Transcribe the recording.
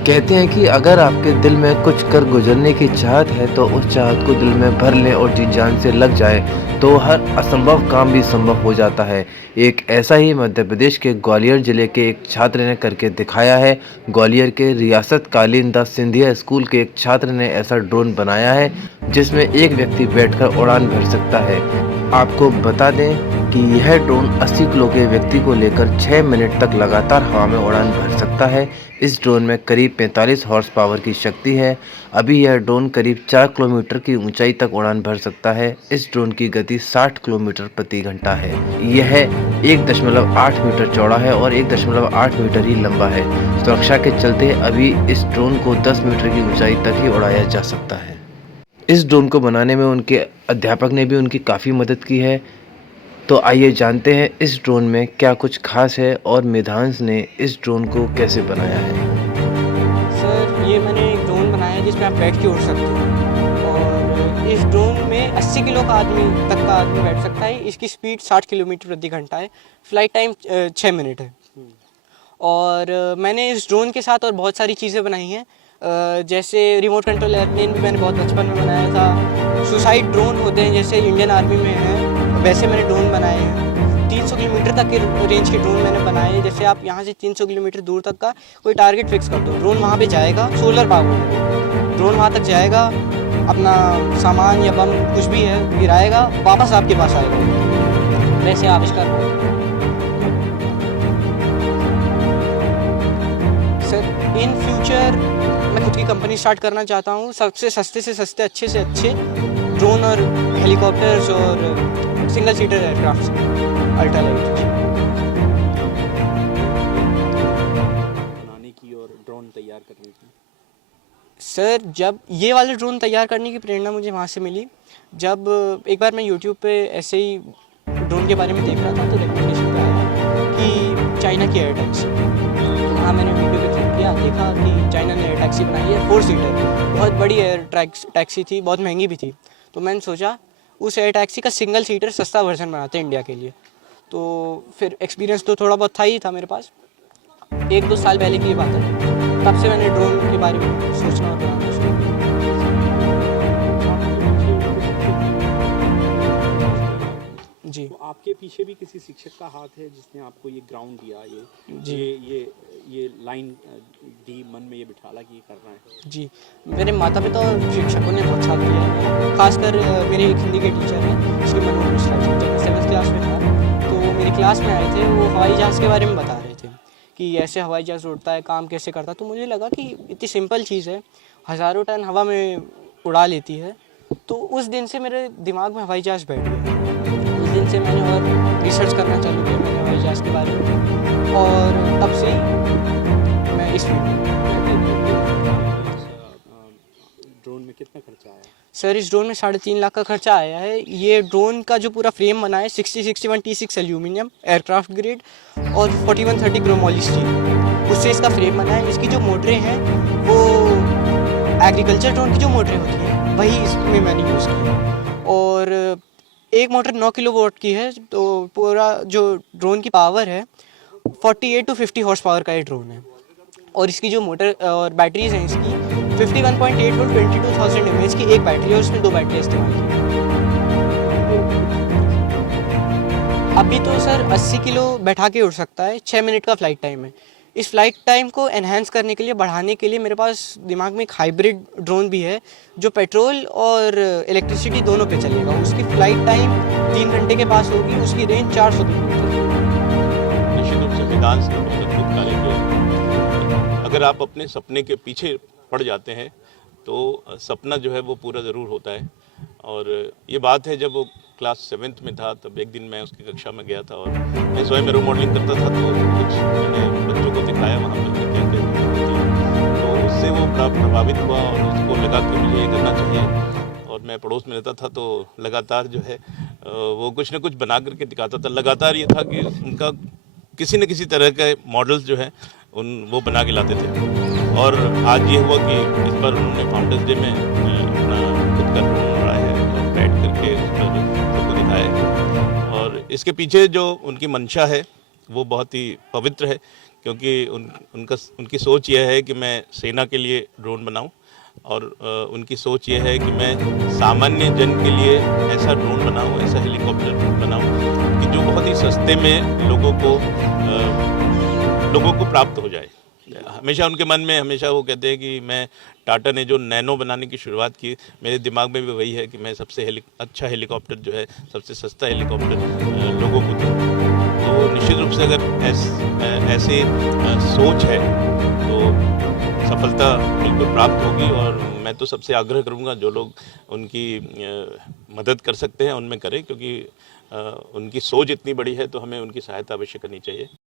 कहते हैं कि अगर आपके दिल में कुछ कर गुजरने की चाहत है तो उस चाहत को दिल में भर लें और जी जान से लग जाए तो हर असंभव काम भी संभव हो जाता है। एक ऐसा ही मध्य प्रदेश के ग्वालियर जिले के एक छात्र ने करके दिखाया है। ग्वालियर के रियासत कालीन द सिंधिया स्कूल के एक छात्र ने ऐसा ड्रोन बनाया है जिसमें एक व्यक्ति बैठकर उड़ान भर सकता है। आपको बता दें कि यह ड्रोन 80 किलो के व्यक्ति को लेकर 6 मिनट तक लगातार हवा में उड़ान भर सकता है। इस ड्रोन में करीब 45 हॉर्स पावर की शक्ति है। अभी यह ड्रोन करीब 4 किलोमीटर की ऊंचाई तक उड़ान भर सकता है। इस ड्रोन की गति 60 किलोमीटर प्रति घंटा है। यह 1.8 मीटर चौड़ा है और 1.8 मीटर ही लंबा है। सुरक्षा के चलते अभी इस ड्रोन को 10 मीटर की ऊंचाई तक ही उड़ाया जा सकता है। इस ड्रोन को बनाने में उनके अध्यापक ने भी उनकी काफ़ी मदद की है। तो आइए जानते हैं इस ड्रोन में क्या कुछ खास है और मिधांश ने इस ड्रोन को कैसे बनाया है। सर, ये मैंने एक ड्रोन बनाया है जिसमें आप बैठ के उड़ सकते हैं और इस ड्रोन में 80 किलो का आदमी बैठ सकता है। इसकी स्पीड 60 किलोमीटर प्रति घंटा है। फ्लाइट टाइम 6 मिनट है। और मैंने इस ड्रोन के साथ और बहुत सारी चीज़ें बनाई हैं, जैसे रिमोट कंट्रोल एयरप्लेन भी मैंने बहुत बचपन में बनाया था। सुसाइड ड्रोन होते हैं जैसे इंडियन आर्मी में है, वैसे मैंने ड्रोन बनाए हैं। 300 किलोमीटर तक के रेंज के ड्रोन मैंने बनाए हैं। जैसे आप यहाँ से 300 किलोमीटर दूर तक का कोई टारगेट फिक्स कर दो, ड्रोन वहाँ पे जाएगा। सोलर पावर है, ड्रोन वहाँ तक जाएगा, अपना सामान या बम कुछ भी है गिराएगा, वापस आपके पास आएगा। वैसे आविष्कार हुआ। सर, इन फ्यूचर मैं खुद की कंपनी स्टार्ट करना चाहता हूँ। सबसे सस्ते से सस्ते, अच्छे से अच्छे ड्रोन और हेलीकॉप्टर्स और single seater aircraft ultra light बनाने की और ड्रोन तैयार करने की। सर, जब ये वाले ड्रोन तैयार करने की प्रेरणा मुझे वहाँ से मिली, जब एक बार मैं यूट्यूब पे ऐसे ही ड्रोन के बारे में देख रहा था तो रिकमेंडेशन पे आया कि चाइना की एयर टैक्सी। तो वहाँ मैंने वीडियो पे क्लिक किया, देखा कि चाइना ने एयर टैक्सी बनाई है 4 सीटर। बहुत बड़ी एयर टैक्सी थी, बहुत महंगी भी थी। तो मैंने सोचा उस एयर टैक्सी का सिंगल सीटर सस्ता वर्जन बनाते हैं इंडिया के लिए। तो फिर एक्सपीरियंस तो थोड़ा बहुत था मेरे पास। 1-2 साल पहले की ये बात है, तब से मैंने ड्रोन के बारे में सोचना और बनाना शुरू किया। जी। तो आपके पीछे भी किसी शिक्षक का हाथ है जिसने आपको ये ग्राउंड दिया, जी। ये लाइन दी, मन में ये बिठाला कि ये करना है? जी, मेरे माता पिता और शिक्षकों ने बहुत साथ दिया है। खासकर मेरे एक हिंदी के टीचर हैं श्री मनोज मिश्रा जी। जब मैं 7th क्लास में था तो वो मेरी क्लास में आए थे। वो हवाई जहाज़ के बारे में बता रहे थे कि ऐसे हवाई जहाज़ उड़ता है, काम कैसे करता है। तो मुझे लगा कि इतनी सिंपल चीज़ है, हज़ारों टन हवा में उड़ा लेती है। तो उस दिन से मेरे दिमाग में हवाई जहाज़ बैठ गया। उस दिन से मैंने और रिसर्च करना चालू किया मैंने हवाई जहाज़ के बारे में, और तब से मैं इस फील्ड में। ड्रोन में कितना खर्चा आया? सर, इस ड्रोन में 3.5 लाख का खर्चा आया है। ये ड्रोन का जो पूरा फ्रेम बना है 6061 T6 एल्यूमिनियम एयरक्राफ्ट ग्रेड और 4130 क्रोमोली स्टील, उससे इसका फ्रेम बना है। इसकी जो मोटरें हैं वो एग्रीकल्चर ड्रोन की जो मोटरें होती हैं वही इसमें मैंने यूज़ की है। और एक मोटर 9 किलोवाट की है। तो पूरा जो ड्रोन की पावर है 48 to 50 हॉर्स पावर का ये ड्रोन है। और इसकी जो मोटर और बैटरीज हैं इसकी 51.8 वोल्ट 22,000 mAh की एक बैटरी है और उसमें 2 बैटरी इस्तेमाल की। अभी तो सर 80 किलो बैठा के उड़ सकता है। 6 मिनट का फ्लाइट टाइम है। इस फ्लाइट टाइम को एनहांस करने के लिए, बढ़ाने के लिए मेरे पास दिमाग में एक हाइब्रिड ड्रोन भी है जो पेट्रोल और इलेक्ट्रिसिटी दोनों पे चलेगा। उसकी फ्लाइट टाइम 3 घंटे के पास होगी, उसकी रेंज 400 किलोमीटर। निश्चित रूप से मिधांश ने बहुत अद्भुत कार्य किया। अगर आप अपने सपने के पीछे पड़ जाते हैं तो सपना जो है वो पूरा ज़रूर होता है। और ये बात है, जब वो क्लास 7th में था तब एक दिन मैं उसकी कक्षा में गया था और मैं स्वयं एरो मॉडलिंग करता था। तो कुछ मैंने बच्चों को दिखाया वहाँ पर क्या क्या होती है, तो उससे वो बड़ा प्रभावित हुआ और उसको लगा कि मुझे ये करना चाहिए। और मैं पड़ोस में रहता था तो लगातार जो है वो कुछ ना कुछ बना करके दिखाता था। लगातार ये था कि उनका किसी न किसी तरह के मॉडल्स जो हैं वो बना के लाते थे। और आज ये हुआ कि इस बार उन्होंने फाउंडर्स डे में अपना खुद का ड्रोन उड़ाया है और बैठ करके उस पर सबको दिखाया है। और इसके पीछे जो उनकी मंशा है वो बहुत ही पवित्र है क्योंकि उनकी सोच यह है कि मैं सेना के लिए ड्रोन बनाऊं और उनकी सोच ये है कि मैं सामान्य जन के लिए ऐसा ड्रोन बनाऊं, ऐसा हेलीकॉप्टर बनाऊं कि जो बहुत ही सस्ते में लोगों को प्राप्त हो जाए। हमेशा उनके मन में हमेशा वो कहते हैं कि मैं टाटा ने जो नैनो बनाने की शुरुआत की, मेरे दिमाग में भी वही है कि मैं सबसे अच्छा हेलीकॉप्टर जो है, सबसे सस्ता हेलीकॉप्टर लोगों को दूँ। तो निश्चित रूप से अगर ऐसी सोच है तो सफलता बिल्कुल प्राप्त होगी और मैं तो सबसे आग्रह करूंगा जो लोग उनकी मदद कर सकते हैं उनमें करें, क्योंकि उनकी सोच इतनी बड़ी है तो हमें उनकी सहायता अवश्य करनी चाहिए।